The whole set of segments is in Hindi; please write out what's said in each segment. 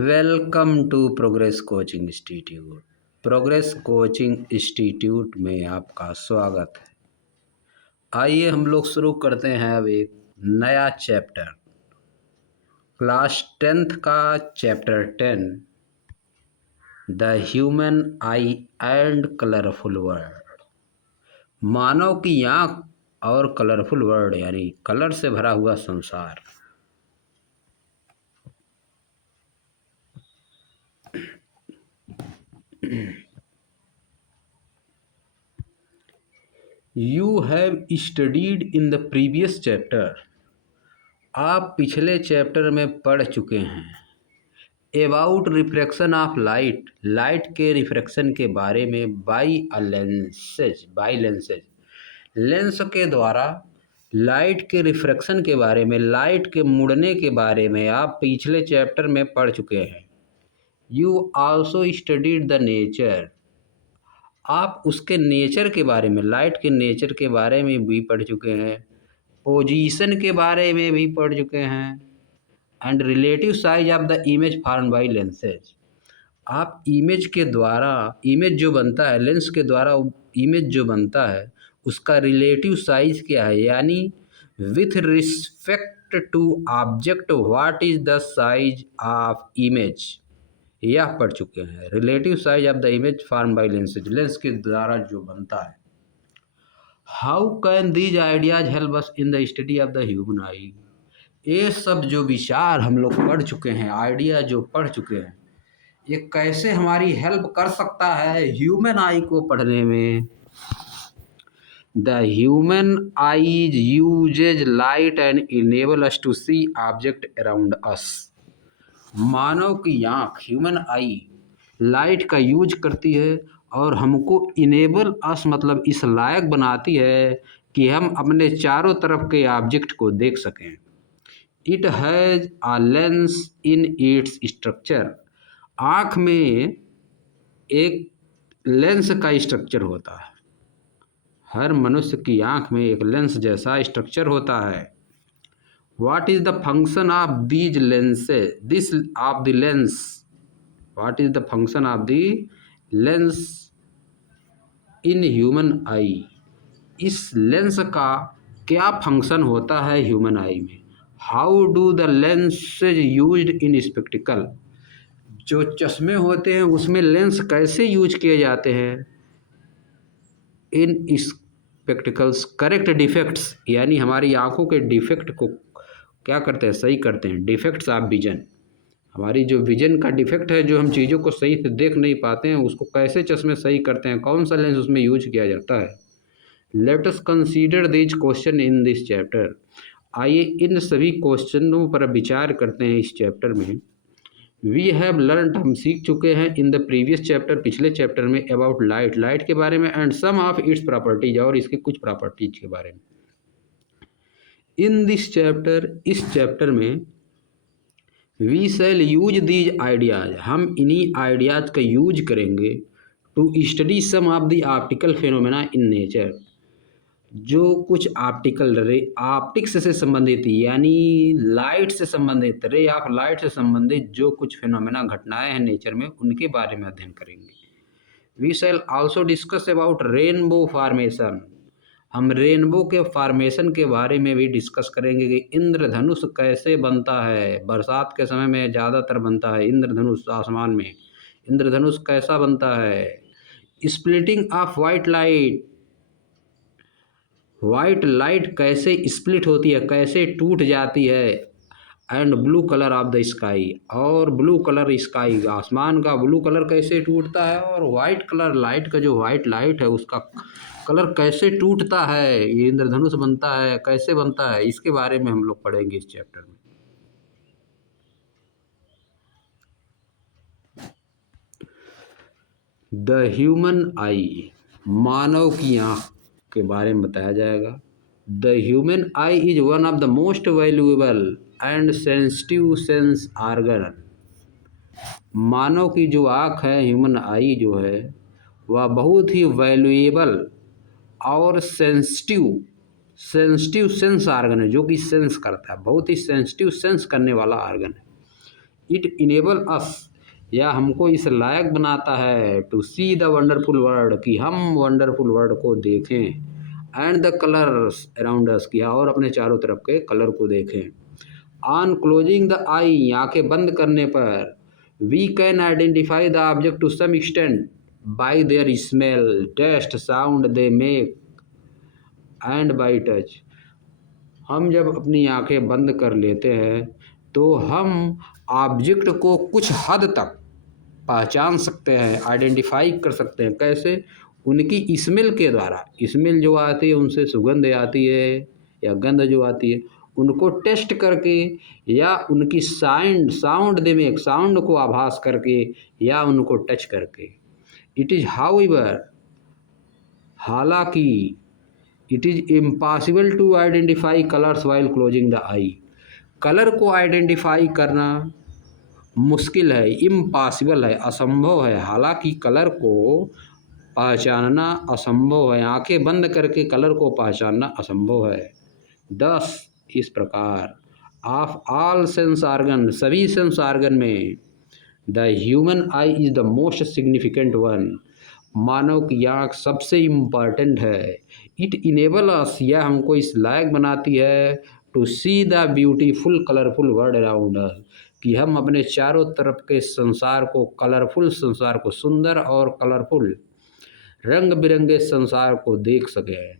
Welcome to Progress Coaching Institute. Progress Coaching Institute में आपका स्वागत है। आइए हम लोग शुरू करते हैं अब एक नया चैप्टर, क्लास 10th का chapter 10, the human eye and colourful world. मानव की आँख और कलरफुल वर्ल्ड यानी कलर से भरा हुआ संसार। You have studied in the previous chapter। आप पिछले चैप्टर में पढ़ चुके हैं about refraction of light, light के रिफ्रैक्शन के बारे में बाई लेंसेज, लेंस के द्वारा लाइट के रिफ्रैक्शन के बारे में, लाइट के मुड़ने के बारे में आप पिछले चैप्टर में पढ़ चुके हैं। You also studied the nature, आप उसके नेचर के बारे में, लाइट के नेचर के बारे में भी पढ़ चुके हैं, पोजीशन के बारे में भी पढ़ चुके हैं, and relative size of the image form by lenses. आप इमेज के द्वारा, इमेज जो बनता है लेंस के द्वारा, इमेज जो बनता है उसका रिलेटिव साइज क्या है, यानी with respect to object what is the size of image, यह पढ़ चुके हैं। Relative size of the image form by lenses, lens के द्वारा जो बनता है। How can these ideas help us in the study of the human eye, ये सब जो विचार हम लोग पढ़ चुके हैं, आइडिया जो पढ़ चुके हैं, ये कैसे हमारी हेल्प कर सकता है ह्यूमन आई को पढ़ने में। The human eyes uses light and enable us to see object around us. मानव की आँख, ह्यूमन आई, लाइट का यूज करती है और हमको इनेबल अस मतलब इस लायक बनाती है कि हम अपने चारों तरफ के ऑब्जेक्ट को देख सकें। It has a lens in its structure, आँख में एक लेंस का स्ट्रक्चर होता है। हर मनुष्य की आँख में एक लेंस जैसा स्ट्रक्चर होता है। What is the function of these lenses? Of the lens? What is the function of the lens in human eye? इस लेंस का क्या फंक्शन होता है ह्यूमन आई में। How do the lenses used in spectacled, जो चश्मे होते हैं उसमें लेंस कैसे यूज किए जाते हैं। इन स्पेक्टिकल्स करेक्ट डिफेक्ट्स, यानी हमारी आंखों के डिफेक्ट को क्या करते हैं, सही करते हैं। डिफेक्ट्स ऑफ विजन, हमारी जो विजन का डिफेक्ट है, जो हम चीज़ों को सही से देख नहीं पाते हैं, उसको कैसे चश्मे सही करते हैं, कौन सा लेंस उसमें यूज किया जाता है। Let us consider this question in this chapter, आइए इन सभी क्वेश्चनों पर विचार करते हैं इस चैप्टर में। वी हैव लर्न, हम सीख चुके हैं इन द प्रीवियस चैप्टर, पिछले चैप्टर में, अबाउट लाइट, लाइट के बारे में, and some of its properties, और इसके कुछ प्रॉपर्टीज के बारे में। इन दिस चैप्टर, इस चैप्टर में, we shall use these ideas, हम इन्हीं आइडियाज का यूज करेंगे to study some of the optical phenomena in nature, जो कुछ ऑप्टिकल रे, ऑप्टिक्स से संबंधित यानी लाइट से संबंधित, रे ऑफ लाइट से संबंधित जो कुछ फिनोमेना, घटनाएं हैं नेचर में, उनके बारे में अध्ययन करेंगे। We shall also discuss about rainbow formation, हम रेनबो के फॉर्मेशन के बारे में भी डिस्कस करेंगे कि इंद्रधनुष कैसे बनता है। बरसात के समय में ज़्यादातर बनता है इंद्रधनुष, आसमान में इंद्रधनुष कैसा बनता है। Splitting of white light, white light कैसे स्प्लिट होती है, कैसे टूट जाती है। And blue colour of the sky, और ब्लू कलर स्काई, आसमान का ब्लू कलर कैसे टूटता है, और वाइट कलर, लाइट का जो वाइट लाइट है उसका कलर कैसे टूटता है, ये इंद्रधनुष बनता है, कैसे बनता है, इसके बारे में हम लोग पढ़ेंगे इस चैप्टर में। द ह्यूमन आई, मानव की आँख के बारे में बताया जाएगा। The human eye is one of the most valuable and sensitive sense organ, मानव की जो आँख है, ह्यूमन आई जो है, वह बहुत ही वैल्यूएबल और सेंसिटिव सेंस आर्गन है, जो कि सेंस करता है, बहुत ही सेंसिटिव सेंस करने वाला आर्गन है। इट इनेबल अस, या हमको इस लायक बनाता है, to see the wonderful world, कि हम वंडरफुल वर्ल्ड को देखें, and the colours around us, कि और अपने चारों तरफ के कलर को देखें। ऑन क्लोजिंग द आई, आंखें बंद करने पर, we can identify the object to some extent by their smell, taste, sound they make and by touch. हम जब अपनी आंखें बंद कर लेते हैं तो हम ऑब्जेक्ट को कुछ हद तक पहचान सकते हैं, आइडेंटिफाई कर सकते हैं। कैसे? उनकी स्मेल के द्वारा। स्मेल जो आती है उनसे सुगंध आती है या गंध जो आती है, उनको टेस्ट करके या उनकी साउंड दे में साउंड को आभास करके या उनको टच करके। इट इज़ हाउएवर, हालांकि, it is impossible to identify colours while closing the eye. Colour को आइडेंटिफाई करना मुश्किल है, इम्पॉसिबल है, असंभव है। हालांकि कलर को पहचानना असंभव है, आंखें बंद करके कलर को पहचानना असंभव है। 10 इस प्रकार, ऑफ ऑल सेंस ऑर्गन, सभी सेंस ऑर्गन में, the human eye is the most significant one, मानव की आँख सबसे इम्पॉर्टेंट है। इट इनेबल अस, यह हमको इस लायक बनाती है, to see the beautiful colourful world around us, कि हम अपने चारों तरफ के संसार को, कलरफुल संसार को, सुंदर और कलरफुल रंग बिरंगे संसार को देख सकें।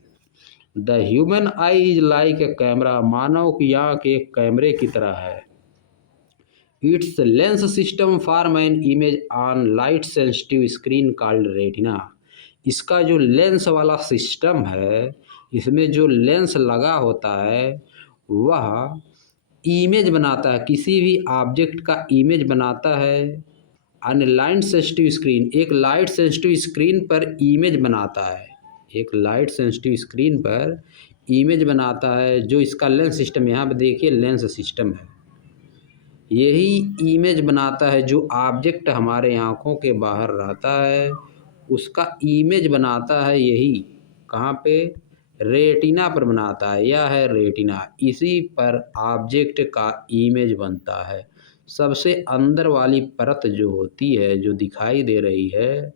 The human eye is like a camera, मानव की आँख एक कैमरे की तरह है। Its lens system form an image on light sensitive screen called retina. इसका जो लेंस वाला सिस्टम है, इसमें जो लेंस लगा होता है वह इमेज बनाता है, किसी भी ऑब्जेक्ट का इमेज बनाता है। ऑन लाइट सेंसिटिव स्क्रीन, एक लाइट सेंसिटिव स्क्रीन पर इमेज बनाता है, एक लाइट सेंसिटिव स्क्रीन पर इमेज बनाता है। जो इसका लेंस सिस्टम, यहाँ पर देखिए लेंस सिस्टम है, यही इमेज बनाता है। जो ऑब्जेक्ट हमारे आँखों के बाहर रहता है उसका इमेज बनाता है, यही कहाँ पे? रेटिना पर बनाता है, यह है रेटिना। इसी पर ऑब्जेक्ट का इमेज बनता है। सबसे अंदर वाली परत जो होती है, जो दिखाई दे रही है,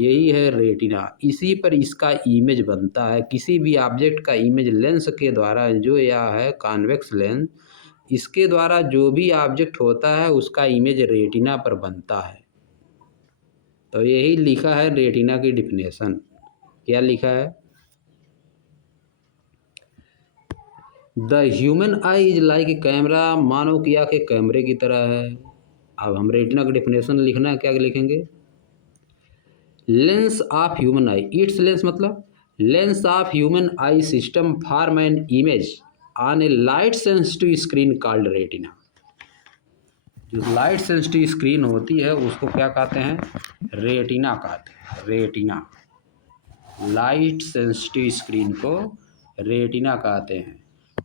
यही है रेटिना। इसी पर इसका इमेज बनता है। किसी भी ऑब्जेक्ट का इमेज लेंस के द्वारा, जो यह है कॉन्वेक्स लेंस, इसके द्वारा जो भी ऑब्जेक्ट होता है उसका इमेज रेटिना पर बनता है। तो यही लिखा है रेटिना की डिफिनेशन। क्या लिखा है? The human eye is like a camera, मानव की आँख एक कैमरे की तरह है। अब हम रेटिना का डिफिनेशन लिखना है, क्या लिखेंगे? Lens of human eye, its lens मतलब lens of human eye system form an image on a light sensitive screen called retina. जो लाइट सेंसिटिव स्क्रीन होती है उसको क्या कहते हैं? रेटिना कहते हैं, रेटिना। लाइट सेंसिटिव स्क्रीन को रेटिना कहते हैं।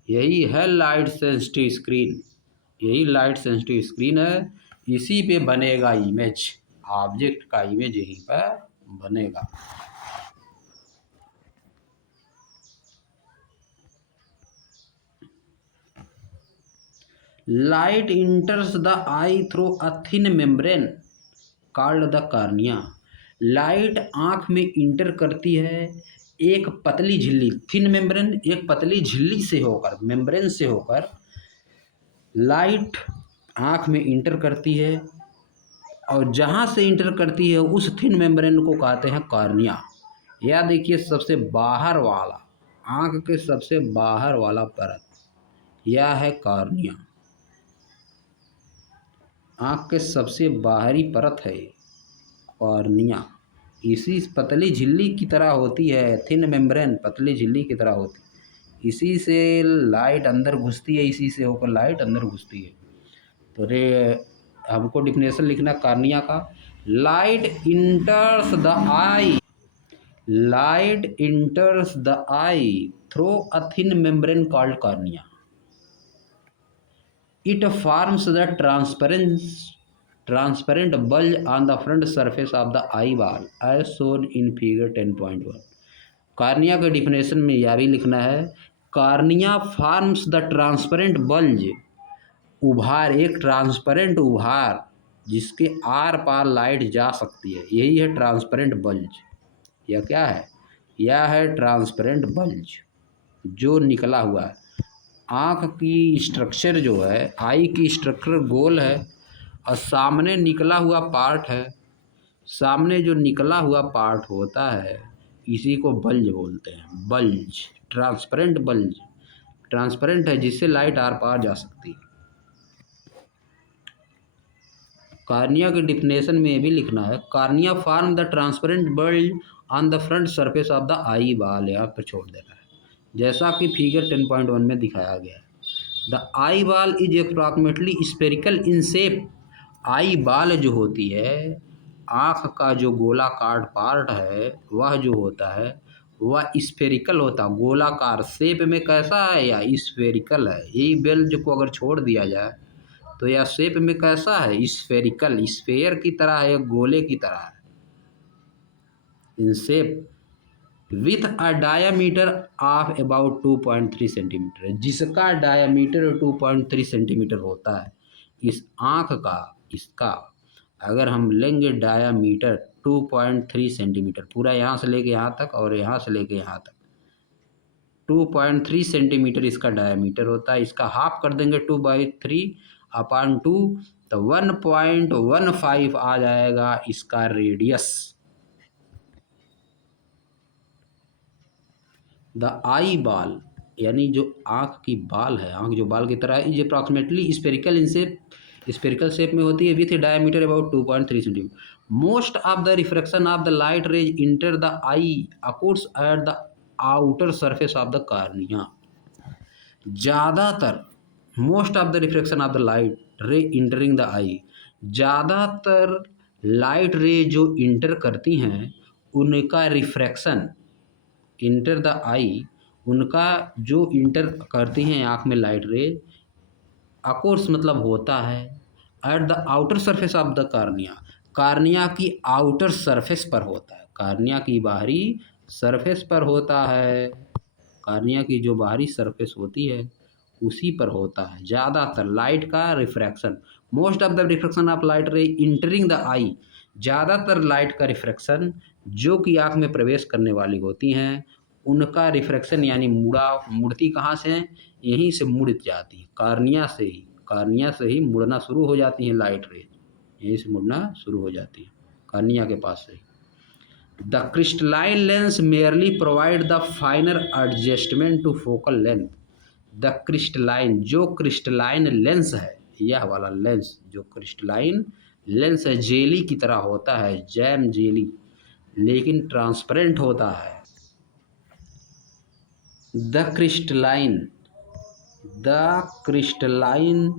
यही है लाइट सेंसिटिव स्क्रीन, यही लाइट सेंसिटिव स्क्रीन है। इसी पे बनेगा इमेज, ऑब्जेक्ट का इमेज यहीं पर बनेगा। Light इंटर्स the I through a thin membrane called the cornea. Light आँख में इंटर करती है एक पतली झिल्ली, थिन मेम्ब्रेन, एक पतली झिल्ली से होकर, मेम्ब्रेन से होकर लाइट आँख में इंटर करती है, और जहाँ से इंटर करती है उस थिन मेम्ब्रेन को कहते हैं कार्निया। या देखिए सबसे बाहर वाला, आँख के सबसे बाहर वाला परत, यह है कार्निया। आँख के सबसे बाहरी परत है कॉर्निया। इसी पतली झिल्ली की तरह होती है, थिन मेम्ब्रेन पतली झिल्ली की तरह होती है। इसी से लाइट अंदर घुसती है, इसी से होकर लाइट अंदर घुसती है। तो हमको डिफिनेशन लिखना कॉर्निया का। Light इंटर्स the I, light इंटर्स the I through a thin membrane called cornea. It forms the transparent bulge on the front surface of the eyeball as shown in figure 10.1। Cornea के डिफिनेशन में यह भी लिखना है, cornea forms the transparent bulge, उभार, एक ट्रांसपेरेंट उभार जिसके आर पार लाइट जा सकती है, यही है ट्रांसपेरेंट बल्ज। यह क्या है? यह है ट्रांसपेरेंट बल्ज जो निकला हुआ है। आँख की स्ट्रक्चर जो है, आई की स्ट्रक्चर गोल है और सामने निकला हुआ पार्ट है। सामने जो निकला हुआ पार्ट होता है इसी को बल्ज बोलते हैं। बल्ज, ट्रांसपेरेंट बल्ज, ट्रांसपेरेंट है जिससे लाइट आर पार जा सकती है। कार्निया के डिफिनेशन में भी लिखना है, cornea form the transparent bulge on the front surface of the eye ball, यहाँ पर छोड़ देना है जैसा कि फिगर 10.1 में दिखाया गया है। The eye ball is approximately spherical in shape. Eye ball जो होती है, आँख का जो गोलाकार पार्ट है वह जो होता है वह स्फेरिकल होता, गोलाकार शेप में कैसा है या स्फेरिकल है। यही बेल्ज को अगर छोड़ दिया जाए तो यह शेप में कैसा है? स्फेरिकल, स्फेयर की तरह है, गोले की तरह है in shape, with a diameter of about 2.3 centimetre, जिसका डायामीटर 2.3 सेंटीमीटर होता है। इस आँख का, इसका अगर हम लेंगे डायामीटर 2.3 सेंटीमीटर, पूरा यहाँ से लेके यहाँ तक और यहाँ से लेके यहाँ तक 2.3 सेंटीमीटर इसका डायामीटर होता है। इसका हाफ कर देंगे 2/3/2 तो 1.15 आ जाएगा इसका रेडियस। द आई बॉल यानी जो आँख की बाल है, आँख जो बाल की तरह है, is approximately spherical in shape, spherical shape में होती है, with diameter about 2.3 centimetre. Most of the refraction of the light rays enter the eye occurs at the outer surface of the cornea. ज़्यादातर, most of the refraction of the light ray entering the eye, ज़्यादातर लाइट रे जो इंटर करती हैं उनका रिफ्रैक्शन, इंटर द आई, उनका जो इंटर करती हैं आँख में लाइट रे, अकोर्स मतलब होता है, eight the outer surface of the cornea, cornea की आउटर सरफेस पर होता है, कार्निया की बाहरी सरफेस पर होता है, कार्निया की जो बाहरी सरफेस होती है उसी पर होता है ज़्यादातर लाइट का refraction. Most of the refraction of light ray entering the eye, ज़्यादातर लाइट का रिफ्रैक्शन जो कि आँख में प्रवेश करने वाली होती हैं उनका रिफ्रैक्शन यानी मुड़ती कहाँ से है? यहीं से मुड़ जाती है, कार्निया से ही, कार्निया से ही मुड़ना शुरू हो जाती हैं लाइट रे, यहीं से मुड़ना शुरू हो जाती है कार्निया के पास से। The crystalline lens merely provide the finer adjustment to focal length. The crystalline, जो क्रिस्टलाइन लेंस है, यह वाला लेंस जो क्रिस्टलाइन लेंस है, जेली की तरह होता है, जैम जेली, लेकिन ट्रांसपेरेंट होता है। The crystalline, the crystalline,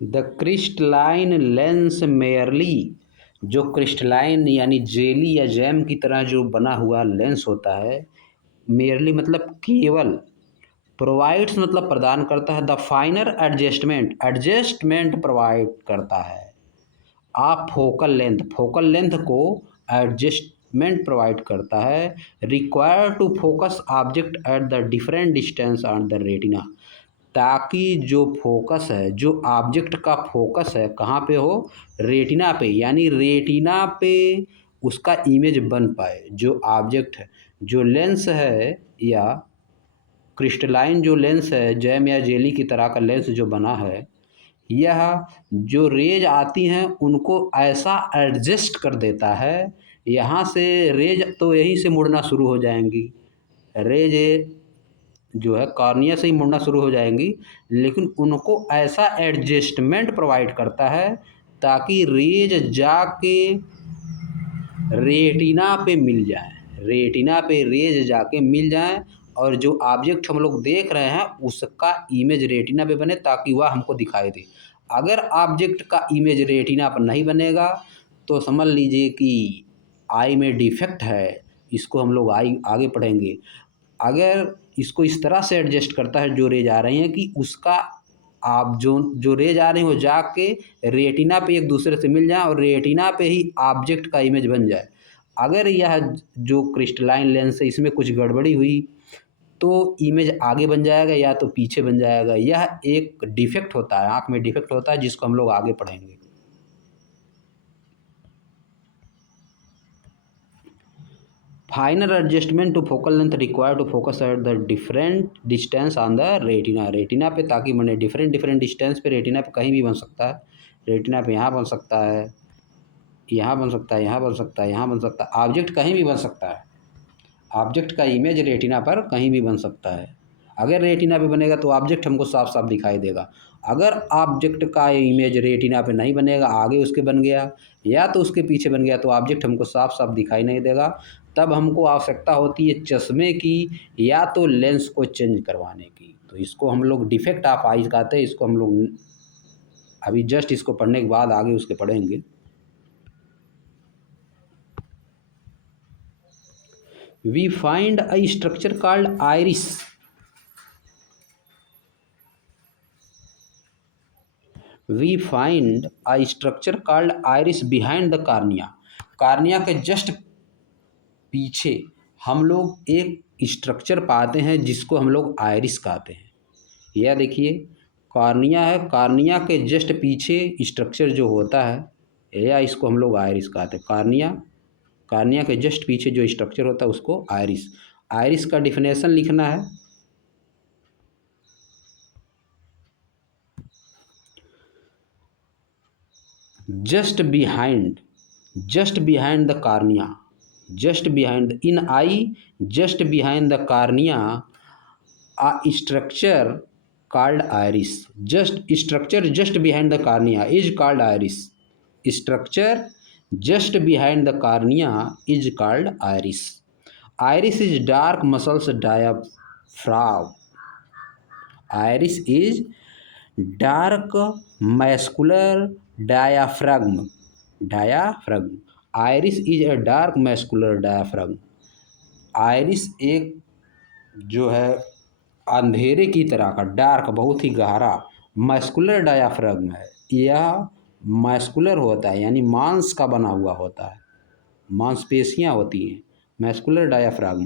the crystalline lens merely, जो क्रिस्टलाइन यानी जेली या जैम की तरह जो बना हुआ लेंस होता है, मेयरली मतलब केवल, प्रोवाइड्स मतलब प्रदान करता है, the finer adjustment, adjustment provide करता है, आप फोकल लेंथ, फोकल लेंथ को एडजस्टमेंट प्रोवाइड करता है, require to focus object at the different distance on the retina, ताकि जो फोकस है, जो ऑब्जेक्ट का फोकस है कहाँ पे हो? रेटिना पे, यानी रेटिना पे उसका इमेज बन पाए। जो ऑब्जेक्ट है, जो लेंस है या क्रिस्टलाइन जो लेंस है, जैम या जेली की तरह का लेंस जो बना है, यह जो रेज आती हैं उनको ऐसा एडजस्ट कर देता है, यहाँ से रेज तो यहीं से मुड़ना शुरू हो जाएंगी, रेज जो है कॉर्निया से ही मुड़ना शुरू हो जाएंगी, लेकिन उनको ऐसा एडजस्टमेंट प्रोवाइड करता है ताकि रेज जाके रेटिना पे मिल जाए, रेटिना पे रेज जाके मिल जाए और जो ऑब्जेक्ट हम लोग देख रहे हैं उसका इमेज रेटिना पे बने ताकि वह हमको दिखाई दे। अगर ऑब्जेक्ट का इमेज रेटिना पर नहीं बनेगा तो समझ लीजिए कि आई में डिफेक्ट है, इसको हम लोग आगे पढ़ेंगे। अगर इसको इस तरह से एडजस्ट करता है जो रेज आ रही हैं कि उसका आप जो रेज आ रही हैं वो जाके रेटिना पे एक दूसरे से मिल जाए और रेटिना पे ही ऑब्जेक्ट का इमेज बन जाए। अगर यह जो क्रिस्टलाइन लेंस है इसमें कुछ गड़बड़ी हुई तो इमेज आगे बन जाएगा या तो पीछे बन जाएगा। यह एक डिफेक्ट होता है, आँख में डिफेक्ट होता है जिसको हम लोग आगे पढ़ेंगे। Final adjustment to focal length required to focus at the different distance on the retina. Retina पे ताकि बने डिफरेंट डिफरेंट डिस्टेंस पे, रेटिना पे कहीं भी बन सकता है। रेटिना पे यहाँ बन सकता है, यहाँ बन सकता है, यहाँ बन सकता है, यहाँ बन सकता है। ऑब्जेक्ट कहीं भी बन सकता है। ऑब्जेक्ट का इमेज रेटिना पर कहीं भी बन सकता है। अगर रेटिना पे बनेगा तो ऑब्जेक्ट हमको साफ साफ दिखाई देगा। अगर ऑब्जेक्ट का इमेज रेटिना पे नहीं बनेगा, आगे उसके बन गया या तो उसके पीछे बन गया, तो ऑब्जेक्ट हमको साफ साफ दिखाई नहीं देगा। तब हमको आवश्यकता होती है चश्मे की या तो लेंस को चेंज करवाने की। तो इसको हम लोग डिफेक्ट ऑफ आइज कहते हैं। इसको हम लोग अभी जस्ट इसको पढ़ने के बाद आगे उसके पढ़ेंगे। We find a structure called iris. We find a structure called iris behind the cornea. Cornea के जस्ट पीछे हम लोग एक स्ट्रक्चर पाते हैं जिसको हम लोग आयरिस कहते हैं। यह देखिए कार्निया है, कार्निया के जस्ट पीछे स्ट्रक्चर जो होता है या इसको हम लोग आयरिस कहते हैं। कार्निया, कार्निया के जस्ट पीछे जो स्ट्रक्चर होता है उसको आयरिस। आयरिस का डिफिनेशन लिखना है। just behind the cornea, just behind in eye, just behind the cornea a structure called iris. Just structure just behind the cornea is called iris. Structure just behind the cornea is called iris. Iris is dark muscles diaphragm. Iris is dark muscular diaphragm. Diaphragm. Iris is a dark muscular diaphragm. Iris एक जो है अंधेरे की तरह का, डार्क बहुत ही गहरा मस्कुलर डायाफ्राम है। यह मस्कुलर होता है यानी मांस का बना हुआ होता है, मांसपेशियाँ होती हैं। Muscular diaphragm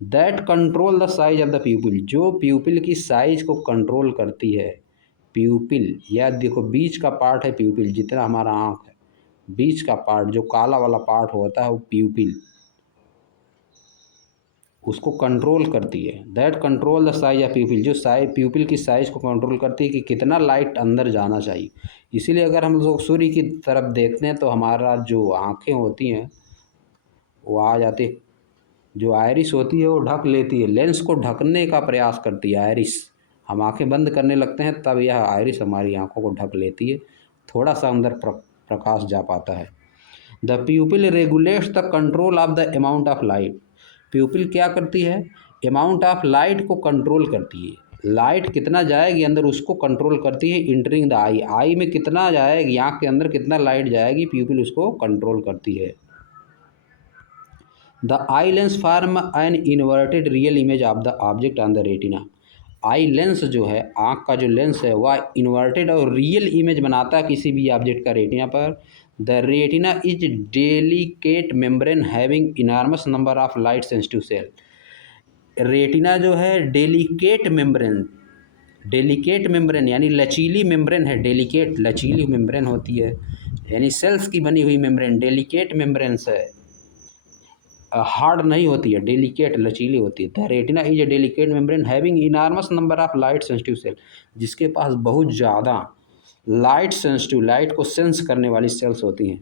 that control the size of the प्यूपिल, जो प्यूपिल की साइज को कंट्रोल करती है। प्यूपिल या देखो बीच का पार्ट है प्यूपिल, जितना हमारा आँख है बीच का पार्ट जो काला वाला पार्ट होता है वो प्यूपिल, उसको कंट्रोल करती है। That control the size of प्यूपिल, जो साइज प्यूपिल की साइज़ को कंट्रोल करती है कि कितना लाइट अंदर जाना चाहिए। इसीलिए अगर हम लोग सूर्य की तरफ देखते हैं तो हमारा जो आँखें होती हैं वो आ जाती, जो आयरिस होती है वो ढक लेती है, लेंस को ढकने का प्रयास करती है आयरिस। हम आंखें बंद करने लगते हैं तब यह आयरिस हमारी आंखों को ढक लेती है, थोड़ा सा अंदर प्रकाश जा पाता है। The प्यूपिल regulates the control of the amount of light. प्यूपिल क्या करती है, अमाउंट ऑफ लाइट को कंट्रोल करती है। लाइट कितना जाएगी अंदर उसको कंट्रोल करती है। इंटरिंग द आई, आई में कितना जाएगी, आँख के अंदर कितना लाइट जाएगी, प्यूपिल उसको कंट्रोल करती है। The eye lens form an inverted real image of the object on the retina. Eye lens जो है, आँख का जो लेंस है वह इन्वर्टेड और रियल इमेज बनाता है किसी भी ऑब्जेक्ट का रेटिना पर। The retina is delicate membrane having enormous number of light sensitive cell. Retina जो है डेलिकेट मेम्ब्रेन यानी लचीली मेम्ब्रेन है। डेलिकेट लचीली मेम्ब्रेन होती है यानी सेल्स की बनी हुई मेम्ब्रेन, डेलिकेट मेम्ब्रेन्स है, हार्ड नहीं होती है, डेलिकेट लचीली होती है। The retina is a delicate membrane having enormous number of light sensitive cell, जिसके पास बहुत ज़्यादा लाइट सेंसिटिव, लाइट को सेंस करने वाली सेल्स होती हैं।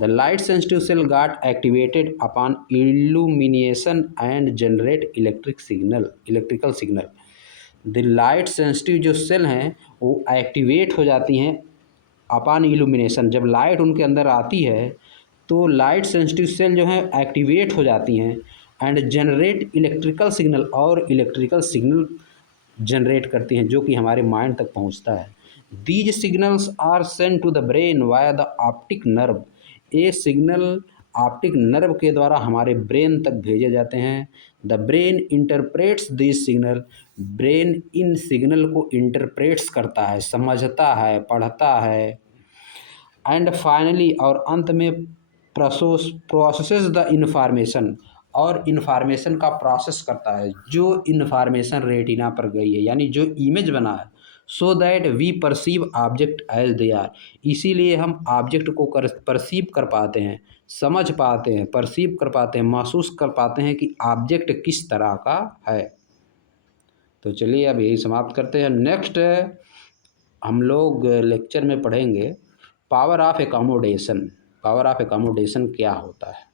The light sensitive cell got activated upon illumination and generate electrical signal. The light sensitive जो सेल हैं वो एक्टिवेट हो जाती हैं अपॉन इल्यूमिनेशन, जब लाइट उनके अंदर आती है तो लाइट सेंसिटिव सेल जो है एक्टिवेट हो जाती हैं एंड जनरेट इलेक्ट्रिकल सिग्नल, और इलेक्ट्रिकल सिग्नल जनरेट करती हैं जो कि हमारे माइंड तक पहुंचता है। These signals are send to the brain via the optic nerve. ये सिग्नल ऑप्टिक नर्व के द्वारा हमारे ब्रेन तक भेजे जाते हैं। The brain interprets this signal, brain इन सिग्नल को इंटरप्रेट्स करता है, समझता है, पढ़ता है। एंड फाइनली, और अंत में प्रोसेसेस द इंफॉर्मेशन, और इन्फॉर्मेशन का प्रोसेस करता है, जो इन्फॉर्मेशन रेटिना पर गई है यानी जो इमेज बना है, so that we perceive object as they are. इसीलिए हम ऑब्जेक्ट को परसीव कर पाते हैं, समझ पाते हैं, परसीव कर पाते हैं, महसूस कर पाते हैं कि ऑब्जेक्ट किस तरह का है। तो चलिए अब यही समाप्त करते हैं। नेक्स्ट हम लोग लेक्चर में पढ़ेंगे power of accommodation. Power of accommodation क्या होता है।